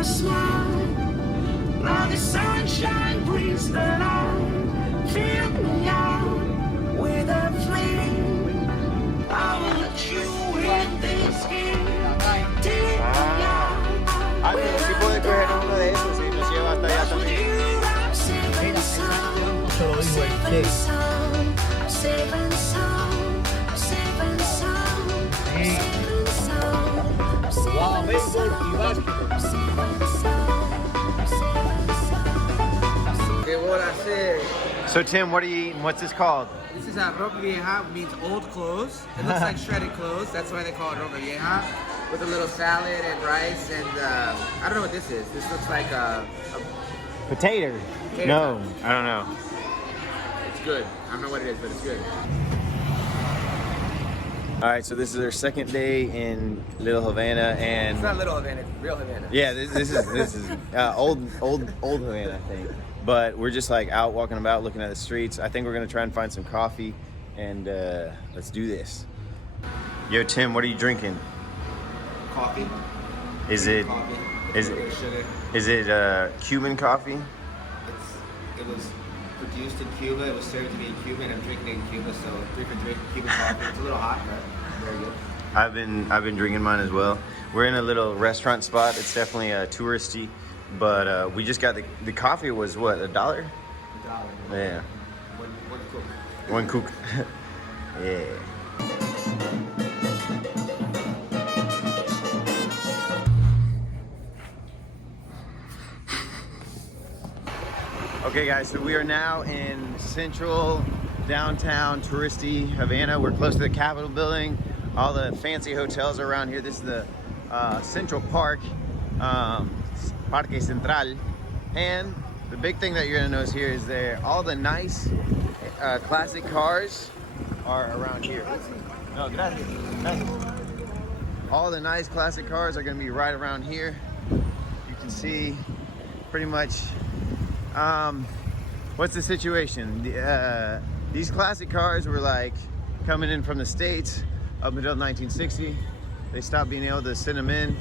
your smile. Now the sunshine brings the light. Fill me out with a flame. I will let you in this game. Take me out pero sí puede coger uno de esos y nos lleva hasta allá también. Eso lo dijo el Che. Jugaba béisbol y básquetbol. ¿Qué bola hacer? So Tim, what are you eating? What's this called? This is ropa vieja, means old clothes. It looks like shredded clothes. That's why they call it ropa vieja. With a little salad and rice and I don't know what this is. This looks like a Potato. No, I don't know. It's good. I don't know what it is, but it's good. All right, so this is our second day in Little Havana, and It's not Little Havana, it's real Havana. yeah, this is old Havana, I think. But we're just like out walking about, looking at the streets. I think we're gonna try and find some coffee, and let's do this. Yo, Tim, what are you drinking? Coffee. Is it Coffee. is A little it bit of sugar. is it Cuban coffee? It was produced in Cuba. It was served to me in Cuba, and I'm drinking it in Cuba. So 3 for 3 Cuban coffee. It's a little hot, but very good. I've been drinking mine as well. We're in a little restaurant spot. It's definitely touristy, but we just got the coffee was what, $1? $1. Yeah, One cook. one cook. Yeah. Okay guys, so we are now in central downtown touristy Havana. We're close to the Capitol building. All the fancy hotels are around here. This is the Central Park, Parque Central. And the big thing that you're gonna notice here is all the nice classic cars are around here. No, gracias. Gracias. All the nice classic cars are gonna be right around here. You can see pretty much what's the situation? These classic cars were like coming in from the States up until 1960. They stopped being able to send them in,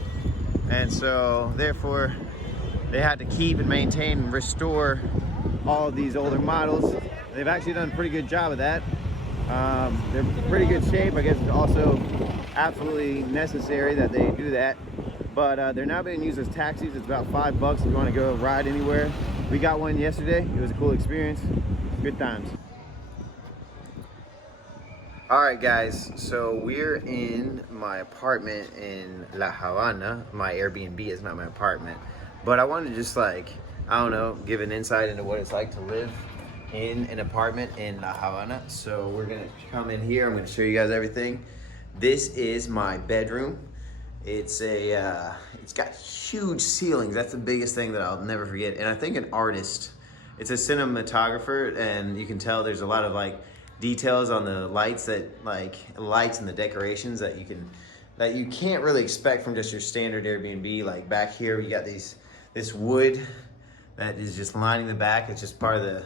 and so therefore they had to keep and maintain and restore all of these older models. They've actually done a pretty good job of that. They're in pretty good shape. I guess it's also absolutely necessary that they do that. But they're now being used as taxis. It's about $5 if you want to go ride anywhere. We got one yesterday. It was a cool experience. Good times. All right, guys. So we're in my apartment in La Havana. My Airbnb is not my apartment. But I wanted to just like, I don't know, give an insight into what it's like to live in an apartment in La Havana. So we're gonna come in here. I'm gonna show you guys everything. This is my bedroom. It's got huge ceilings. That's the biggest thing that I'll never forget. And I think an artist, it's a cinematographer, and you can tell there's a lot of like details on the lights and the decorations that you can't really expect from just your standard Airbnb. Like back here, we got this wood that is just lining the back. It's just part of the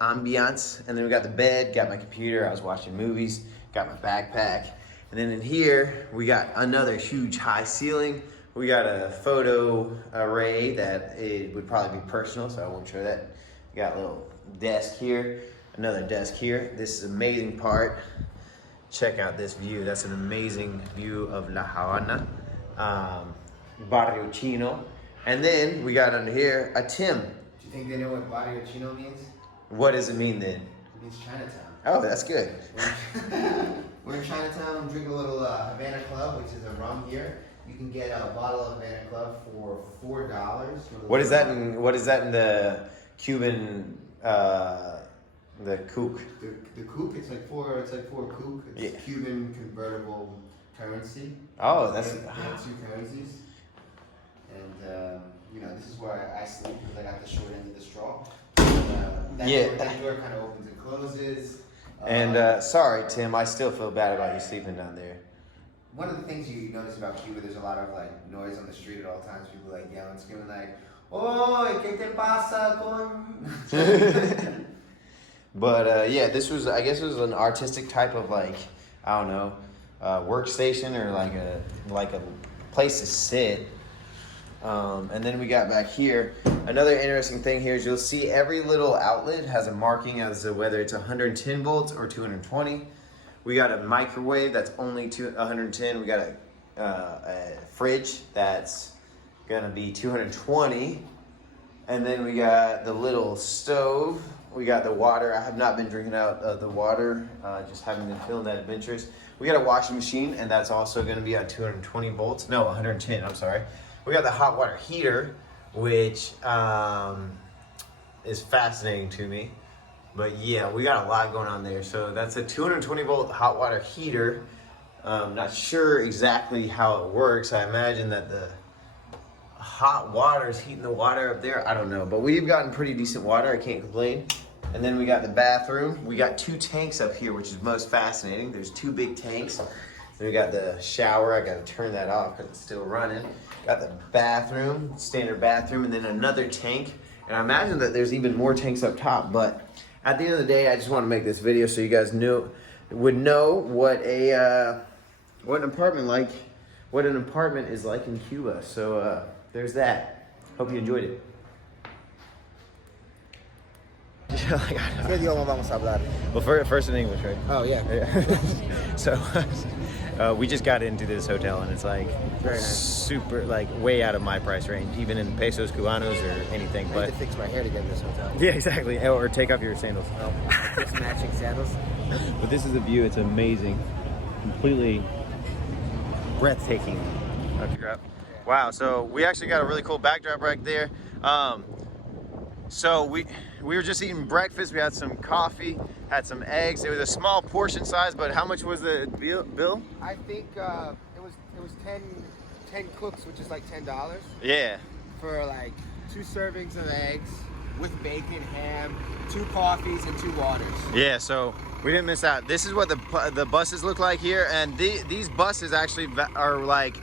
ambiance. And then we got the bed, got my computer. I was watching movies, got my backpack. And then in here, we got another huge high ceiling. We got a photo array that it would probably be personal, so I won't show that. We got a little desk here, another desk here. This is an amazing part. Check out this view. That's an amazing view of La Havana, Barrio Chino. And then we got under here a Tim. Do you think they know what Barrio Chino means? What does it mean then? It means Chinatown. Oh, that's good. We're in Chinatown. Drink a little Havana Club, which is a rum here. You can get a bottle of Havana Club for $4. What is that in the Cuban the kook? The kook, it's like four kook. It's Cuban convertible currency. Oh, that's they have two currencies. And this is where I sleep because I got the short end of the straw. That door kind of opens and closes. And sorry, Tim, I still feel bad about you sleeping down there. One of the things you notice about Cuba, there's a lot of like noise on the street at all times. People like yelling, screaming like, "Oy, ¿qué te pasa con?" But yeah, I guess it was an artistic type of like, I don't know, workstation or like a place to sit. And then we got back here. Another interesting thing here is you'll see every little outlet has a marking as to whether it's 110 volts or 220. We got a microwave that's only 110. We got a fridge that's gonna be 220. And then we got the little stove. We got the water. I have not been drinking out of the water, just haven't been feeling that adventurous. We got a washing machine, and that's also gonna be at 220 volts. No, 110, I'm sorry. We got the hot water heater, which is fascinating to me. But yeah, we got a lot going on there. So that's a 220 volt hot water heater. Not sure exactly how it works. I imagine that the hot water is heating the water up there. I don't know, but we've gotten pretty decent water. I can't complain. And then we got the bathroom. We got 2 tanks up here, which is most fascinating. There's 2 big tanks. Then we got the shower. I got to turn that off because it's still running. Got the bathroom, standard bathroom, and then another tank. And I imagine that there's even more tanks up top. But at the end of the day, I just want to make this video so you guys would know what an apartment is like in Cuba. So there's that. Hope you enjoyed it. ¿Qué idioma vamos a hablar? Well, first in English, right? Oh, yeah. So we just got into this hotel, and it's like Very nice. super, like way out of my price range, even in pesos cubanos or anything. I But need to fix my hair to get in this hotel. yeah, exactly. Or take off your sandals. Just matching sandals. But this is the view. It's amazing, completely breathtaking. Wow. So we actually got a really cool backdrop right there. So we were just eating breakfast. We had some coffee, had some eggs. It was a small portion size, but how much was the bill? I think it was 10 cooks, which is like $10 Yeah. for like 2 servings of eggs with bacon, ham, 2 coffees, and 2 waters. Yeah, so we didn't miss out. This is what the buses look like here, and these buses actually are like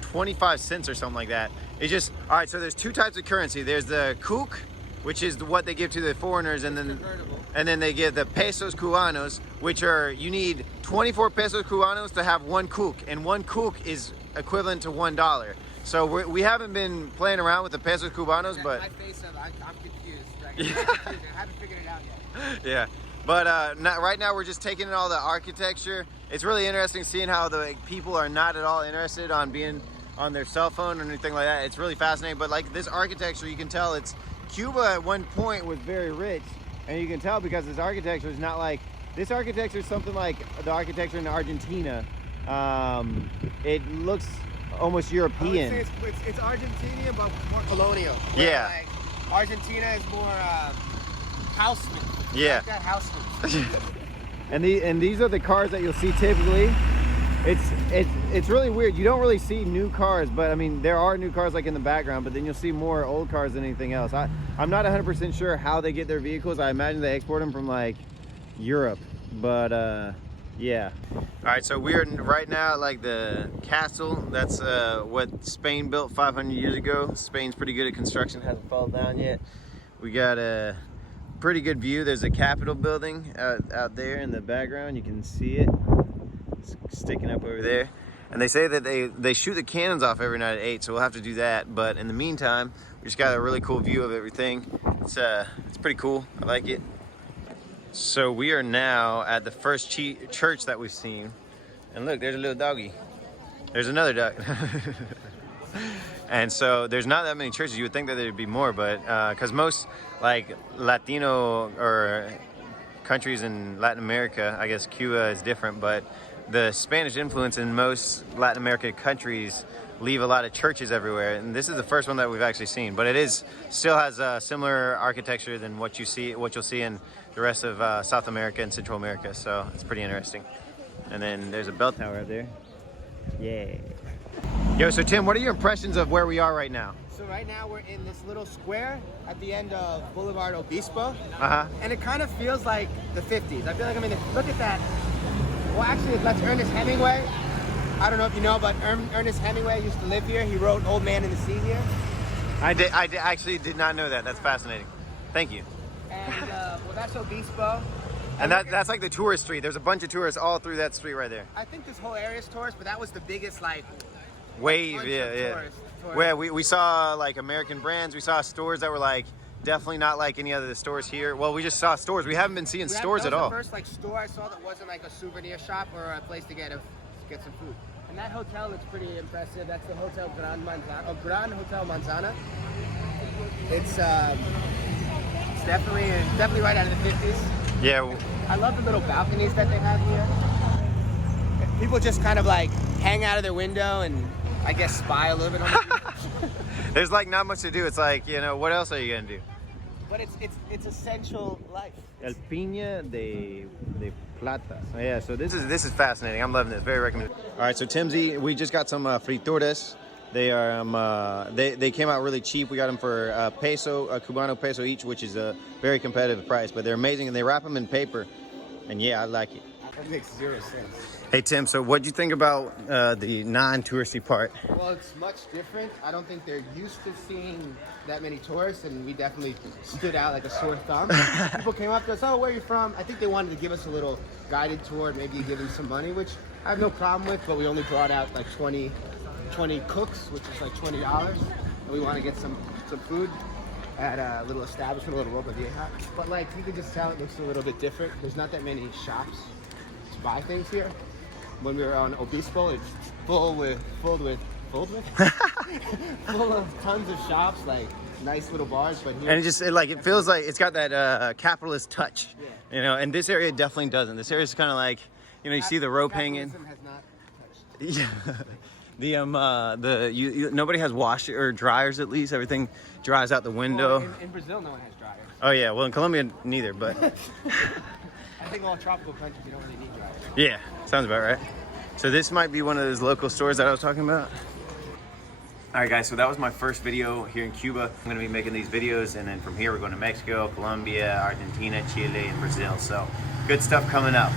25 cents or something like that. It's just, all right, so there's 2 types of currency. There's the cook, which is what they give to the foreigners, and then they give the pesos cubanos, which are, you need 24 pesos cubanos to have 1 cook, and 1 cook is equivalent to $1. So we haven't been playing around with the pesos cubanos, but My face, I'm confused. Right? I haven't figured it out yet. yeah. But right now we're just taking in all the architecture. It's really interesting seeing how the people are not at all interested on being on their cell phone or anything like that. It's really fascinating. But like this architecture, you can tell it's Cuba at one point was very rich, and you can tell because this architecture is not like this architecture is something like the architecture in Argentina. It looks almost European. I would say it's Argentinian, but more colonial. Yeah. Like, Argentina is more houseman. Yeah. Like that houseman. And these are the cars that you'll see typically. It's really weird. You don't really see new cars, but I mean there are new cars like in the background, but then you'll see more old cars than anything else. I'm not 100% sure how they get their vehicles. I imagine they export them from like Europe, but yeah. All right, so we're right now at like the castle. That's what Spain built 500 years ago. Spain's pretty good at construction, hasn't fallen down yet. We got a pretty good view. There's a Capitol building out there in the background. You can see it. It's sticking up over there. And they say that they shoot the cannons off every night at 8, so we'll have to do that. But in the meantime, we just got a really cool view of everything. It's pretty cool. I like it. So we are now at the first church that we've seen. And look, there's a little doggy. There's another dog. And so there's not that many churches. You would think that there'd be more, but because most like Latino or countries in Latin America, I guess Cuba is different, but the Spanish influence in most Latin American countries leave a lot of churches everywhere, and this is the first one that we've actually seen. But it still has a similar architecture than what you'll see in the rest of South America and Central America. So it's pretty interesting. And then there's a bell tower up there. Yeah. Yo, so Tim, what are your impressions of where we are right now? So right now we're in this little square at the end of Boulevard Obispo, Uh-huh. and it kind of feels like the 50s. I feel like look at that. Well, actually, that's Ernest Hemingway. I don't know if you know, but Ernest Hemingway used to live here. He wrote Old Man in the Sea here. I actually did not know that. That's fascinating. Thank you. And well, that's Obispo. And that's like the tourist street. There's a bunch of tourists all through that street right there. I think this whole area is tourist, but that was the biggest like Wave, bunch yeah, of yeah. tourists tour. Where we saw like American brands. We saw stores that were like definitely not like any other of the stores here. Well, we just saw stores. We haven't been seeing stores at all. That was the first like store I saw that wasn't like a souvenir shop or a place to get some food. And that hotel looks pretty impressive. That's the Hotel Gran Manzana. Gran Hotel Manzana. It's definitely right out of the 50s. Yeah. I love the little balconies that they have here. People just kind of like hang out of their window and I guess spy a little bit on the people. There's like not much to do. It's like, you know, what else are you gonna do? But it's essential life. El Piña de Plata. Oh, yeah, so this is fascinating. I'm loving this. Very recommended. All right, so Timsy, we just got some frituras. They are they came out really cheap. We got them for a Cubano peso each, which is a very competitive price. But they're amazing, and they wrap them in paper. And yeah, I like it. That makes 0 sense. Hey Tim, so what'd you think about the non-touristy part? Well, it's much different. I don't think they're used to seeing that many tourists, and we definitely stood out like a sore thumb. People came up to us, oh, where are you from? I think they wanted to give us a little guided tour, maybe give them some money, which I have no problem with, but we only brought out like 20 cooks, which is like $20, and we want to get some food at a little establishment, a little ropa vieja. But like, you can just tell it looks a little bit different. There's not that many shops to buy things here. When we were on Obispo, it's full of tons of shops, like nice little bars. But here, And it feels like it's got that capitalist touch, you know. And this area definitely doesn't. This area is kind of like, you know, you see the rope hanging. capitalism has not touched. Yeah, nobody has washer or dryers. At least everything dries out the window. Well, in Brazil, no one has dryers. Oh yeah, well in Colombia neither, but I think all tropical countries, you don't really need dryers. yeah, sounds about right. So this might be one of those local stores that I was talking about. All right, guys, so that was my first video here in Cuba. I'm gonna be making these videos, and then from here we're going to Mexico, Colombia, Argentina, Chile, and Brazil. So good stuff coming up.